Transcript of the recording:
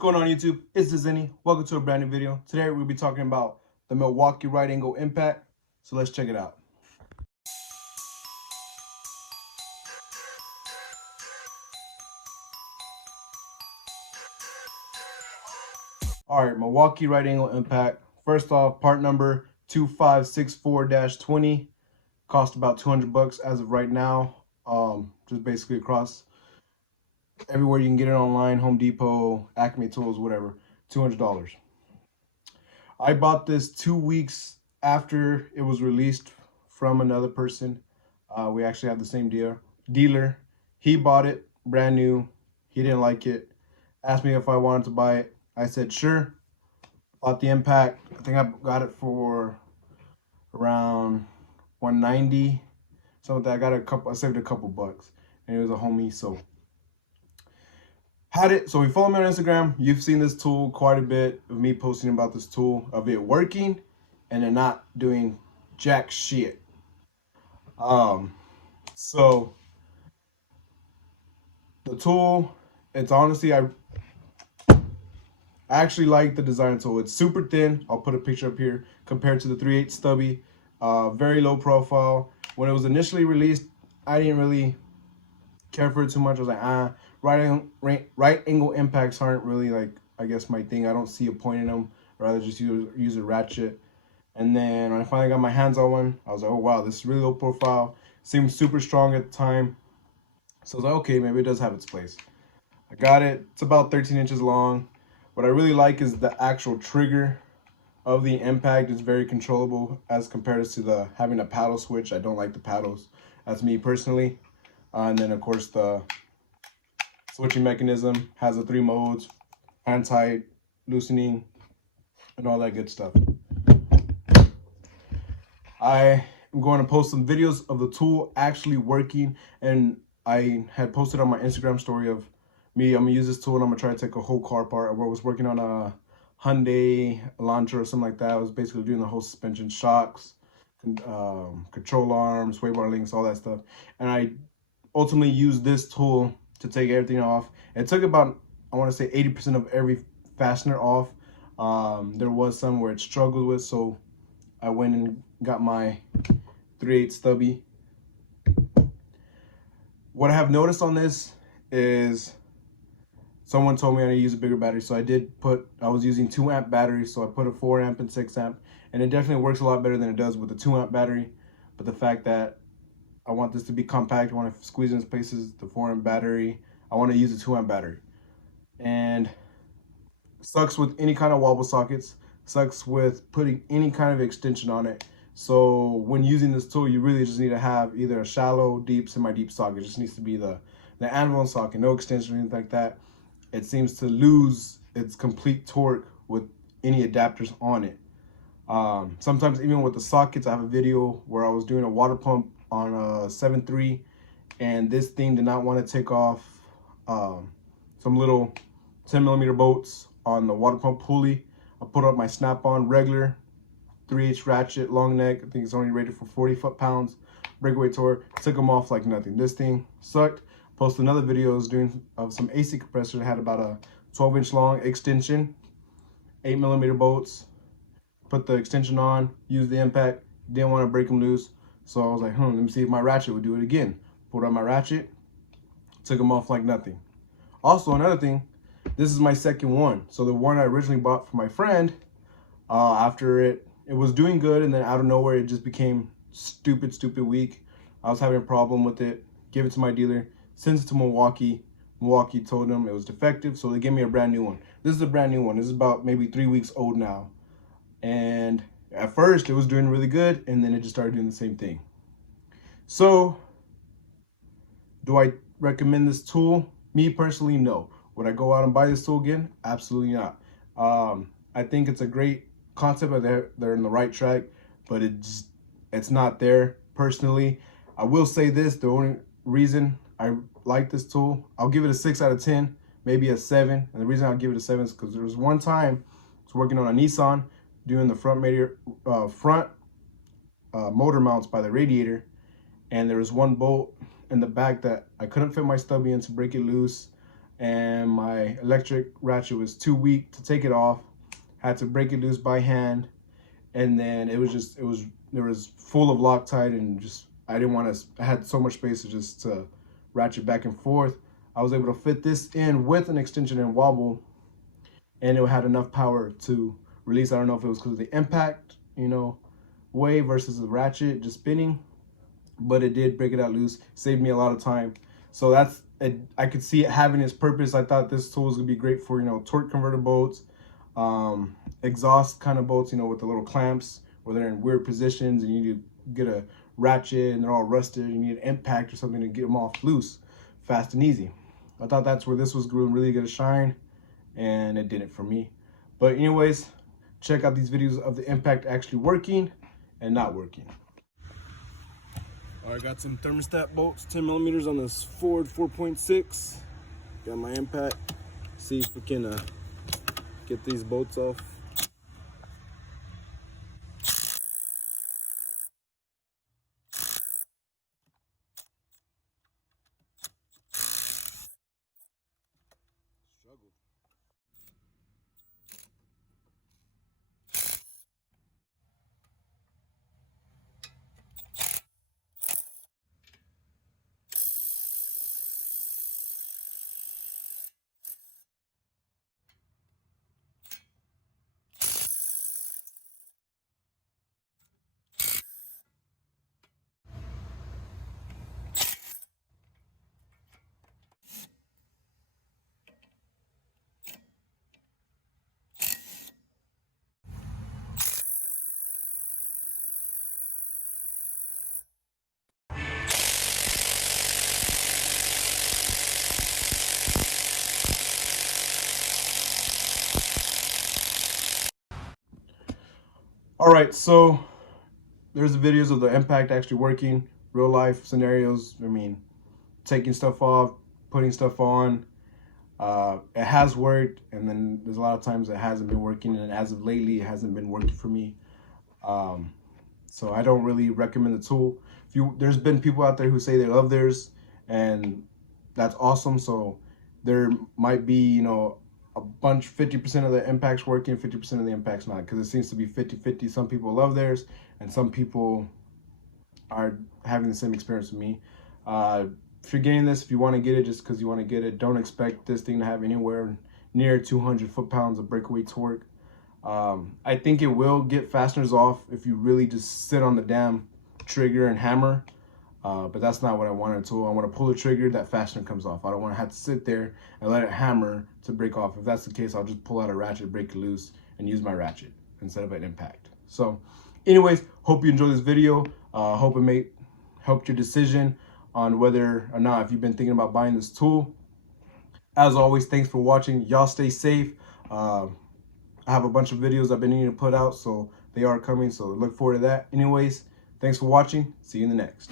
going on YouTube? It's Zenny. Welcome to a brand new video. Today we'll be talking about the Milwaukee right angle impact. So let's check it out. All right, Milwaukee right angle impact. First off, part number 2564-20 cost about 200 bucks as of right now. Just basically across everywhere you can get it online, Home Depot, Acme Tools, whatever, $200. I bought this 2 weeks after it was released from another person. We actually have the same dealer. He bought it brand new. He didn't like it. Asked me if I wanted to buy it. I said sure. Bought the impact. I think I got it for around 190. So that I saved a couple bucks, and it was a homie. So had it. So if you follow me on Instagram, you've seen this tool quite a bit of me posting about this tool, of it working and it not doing jack shit. So the tool, it's honestly, I actually like the design tool. It's super thin. I'll put a picture up here compared to the 3/8 stubby. Very low profile. When it was initially released, I didn't really care for it too much. I was like, right angle impacts aren't really, like, I guess, my thing. I don't see a point in them. I'd rather just use a ratchet. And then when I finally got my hands on one, I was like, oh wow, this is really low profile. Seemed super strong at the time. So I was like, okay, maybe it does have its place. I got it. It's about 13 inches long. What I really like is the actual trigger of the impact is very controllable as compared to the having a paddle switch. I don't like the paddles. That's me personally. And then of course the switching mechanism has the 3 modes: hand tight, loosening, and all that good stuff. I am going to post some videos of the tool actually working, and I had posted on my Instagram story of me. I'm gonna use this tool and I'm gonna try to take a whole car apart. Where I was working on a Hyundai Elantra or something like that. I was basically doing the whole suspension, shocks, control arms, sway bar links, all that stuff. And I ultimately used this tool to take everything off. It took about, I want to say, 80% of every fastener off. There was some where it struggled with, so I went and got my 3/8 stubby. What I have noticed on this is someone told me I need to use a bigger battery, so I was using 2 amp batteries, so I put a 4 amp and 6 amp, and it definitely works a lot better than it does with the 2 amp battery. But the fact that I want this to be compact, I want to squeeze in places, the 4 amp battery, I want to use a 2 amp battery. And sucks with any kind of wobble sockets, sucks with putting any kind of extension on it. So when using this tool, you really just need to have either a shallow, deep, semi-deep socket. It just needs to be the anvil socket, no extension or anything like that. It seems to lose its complete torque with any adapters on it. Sometimes even with the sockets, I have a video where I was doing a water pump on a 7.3, and this thing did not want to take off some little 10mm bolts on the water pump pulley. I put up my snap-on regular 3/8 ratchet, long neck. I think it's only rated for 40 foot-pounds. Breakaway torque, took them off like nothing. This thing sucked. Posted another video doing of some AC compressor that had about a 12-inch long extension, 8mm bolts. Put the extension on, used the impact, didn't want to break them loose. So I was like, let me see if my ratchet would do it again. Pulled out my ratchet, took them off like nothing. Also, another thing, this is my second one. So the one I originally bought for my friend, after it was doing good, and then out of nowhere it just became stupid weak. I was having a problem with it. Gave it to my dealer, sent it to Milwaukee. Milwaukee told them it was defective, so they gave me a brand new one. This is a brand new one. This is about maybe 3 weeks old now. And at first it was doing really good, and then it just started doing the same thing. So do I recommend this tool? Me personally, no. Would I go out and buy this tool again? Absolutely not. I think it's a great concept, but they're in the right track, but it's not there. Personally, I will say this: the only reason I like this tool, I'll give it a 6 out of 10, maybe a 7. And the reason I'll give it a 7 is because there was one time I was working on a Nissan, doing the front motor mounts by the radiator, and there was one bolt in the back that I couldn't fit my stubby in to break it loose, and my electric ratchet was too weak to take it off. Had to break it loose by hand, and then it was full of Loctite, and just I didn't want to. I had so much space to ratchet back and forth. I was able to fit this in with an extension and wobble, and it had enough power to release. I don't know if it was because of the impact, way versus the ratchet just spinning, but it did break it out loose, saved me a lot of time. So that's it. I could see it having its purpose. I thought this tool was gonna be great for torque converter bolts, exhaust kind of bolts, with the little clamps where they're in weird positions and you need to get a ratchet and they're all rusted. You need an impact or something to get them off loose, fast and easy. I thought that's where this was really gonna shine, and it didn't for me. But anyways, check out these videos of the impact actually working and not working. All right, got some thermostat bolts, 10 millimeters on this Ford 4.6. Got my impact. See if we can get these bolts off. Struggle. All right, so there's the videos of the impact actually working, real life scenarios. I mean, taking stuff off, putting stuff on. It has worked, and then there's a lot of times it hasn't been working, and as of lately, it hasn't been working for me. So I don't really recommend the tool. There's been people out there who say they love theirs, and that's awesome. So there might be, a bunch, 50% of the impacts working, 50% of the impacts not, because it seems to be 50-50. Some people love theirs, and some people are having the same experience with me. If you're getting this, if you want to get it just because you want to get it, don't expect this thing to have anywhere near 200 foot-pounds of breakaway torque. I think it will get fasteners off if you really just sit on the damn trigger and hammer, but that's not what I want to do. I want to pull the trigger, that fastener comes off. I don't want to have to sit there and let it hammer to break off. If that's the case, I'll just pull out a ratchet, break it loose, and use my ratchet instead of an impact. So anyways, hope you enjoyed this video. Hope it helped your decision on whether or not, if you've been thinking about buying this tool. As always, thanks for watching. Y'all stay safe. I have a bunch of videos I've been needing to put out, so they are coming, so look forward to that. Anyways, thanks for watching. See you in the next.